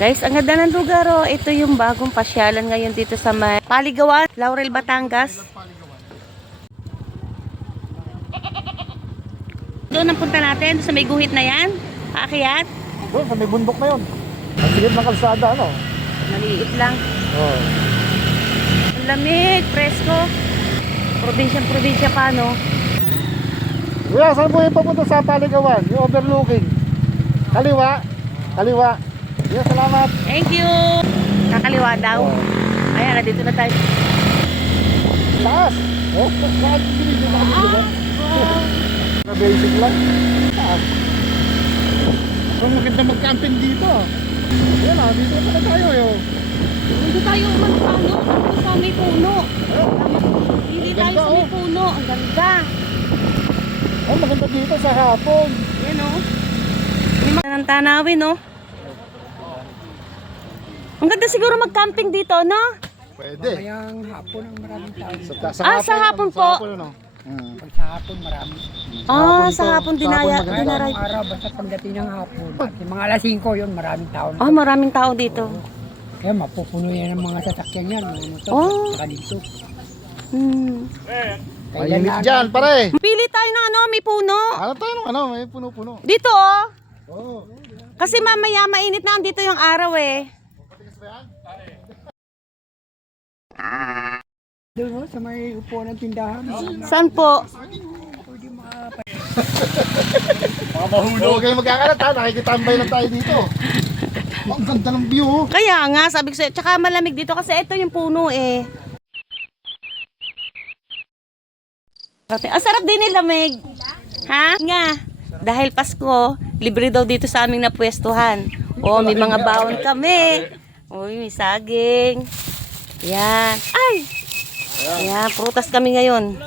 Guys, ang ganda ng lugar oh. Ito yung bagong pasyalan ngayon dito sa Paligawan, Laurel, Batangas. Doon ang punta natin, sa may guhit na yan. Aakyat. Doon, sa may bundok na yun. Ang sigit ng kalsada, ano? Maliit lang. Oo. Ang lamig, presko. Probinsya pa, no? Kuya, saan po yung papunta sa Paligawan? Yung overlooking. Kaliwa. Kaliwa. Yeah, salamat. Thank you. Kakaliwa daw. Oh. Ayan, nandito na tayo. Taas. Oh, saan binigyan na kami, diba? Na basic lang. Taas. So, maganda mag-camping dito. Yan ah, dito na tayo yun. Hindi tayo ano, sa may puno. Hindi tayo sa may puno. Ang ganda. Oh, maganda dito sa hapon. Yan o. May mga ng tanawin, no? Ang ganda siguro mag-camping dito, no? Pwede. Kayang hapon ang maraming tao. Sa hapon po. Sa hapon, ano? Pag sa hapon marami. Sa hapon Araw dinaray. araw basta pagdating ng hapon. Kasi mga alas 5 yun, maraming tao. Maraming tao dito. Kaya mapupuno yan ng mga sasakyan yan. Saka dito. Mainit dyan, pare. Pili tayo ng ano, may puno. Ano tayo ng ano, may puno-puno. Dito, oh. Oo. Kasi mamaya mainit na dito yung araw, eh. Doon sa may upo ng tindahan. Saan po? Pwede Mga mahulog. Okay, magkakalat ha. Nakikitambay lang tayo dito. Ang ganda ng view. Kaya nga, sabi ko sa'yo, tsaka malamig dito kasi ito yung puno, eh. Ang sarap din yung lamig. Ha? Nga. Dahil Pasko, libre daw dito sa aming napwestuhan. Oh, may mga baon kami. Uy, may saging. Yan. Ay! Yan, prutas kami ngayon.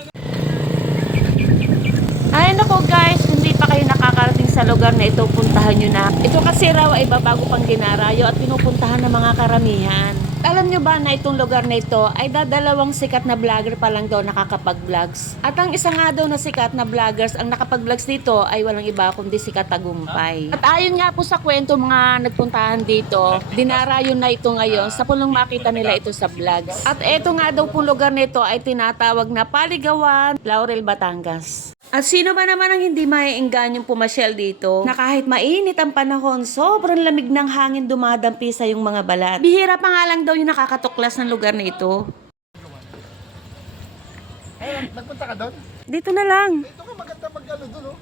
Ay, naku guys, hindi pa kayo nakakarating sa lugar na ito, puntahan nyo na. Ito kasi raw ay babago pang dinarayo at pinupuntahan ng mga karamihan. Alam nyo ba na itong lugar na ito ay dadalawang sikat na vlogger pa lang daw nakakapag-vlogs. At ang isa nga daw na sikat na vloggers ang nakapag-vlogs dito ay walang iba kundi si Katagumpay. At ayon nga po sa kwento mga nagpuntahan dito, dinarayo na ito ngayon sa pulang makita nila ito sa vlogs. At eto nga daw pong lugar nito ay tinatawag na Paligawan, Laurel, Batangas. At sino ba naman ang hindi maiingganyong pumasyal dito na kahit mainit ang panahon, sobrang lamig ng hangin dumadampi sa yung mga balat. Bihira pa nga lang daw yung nakakatuklas ng lugar na ito. Ay, nagpunta ka doon? Dito na lang. Ito ka maganda mag-ano doon, oh.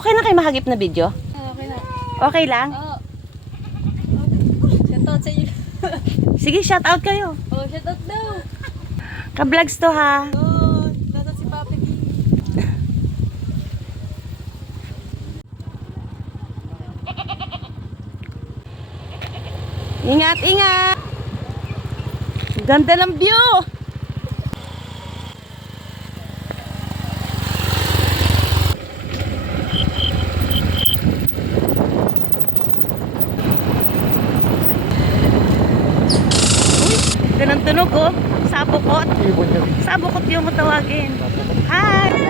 Okay na kayo mahagip na video? Okay na. Okay lang? Oo. Shoutout sa inyo. Sige, shout out kayo. Oh, shoutout daw. Ka-vlogs to ha. Oh, shoutout si Papi G. Ingat, ingat. Ganda ng view. Ganang tunog oh. Sabukot. Ibon niya. Sabukot yung tawagin. Hi.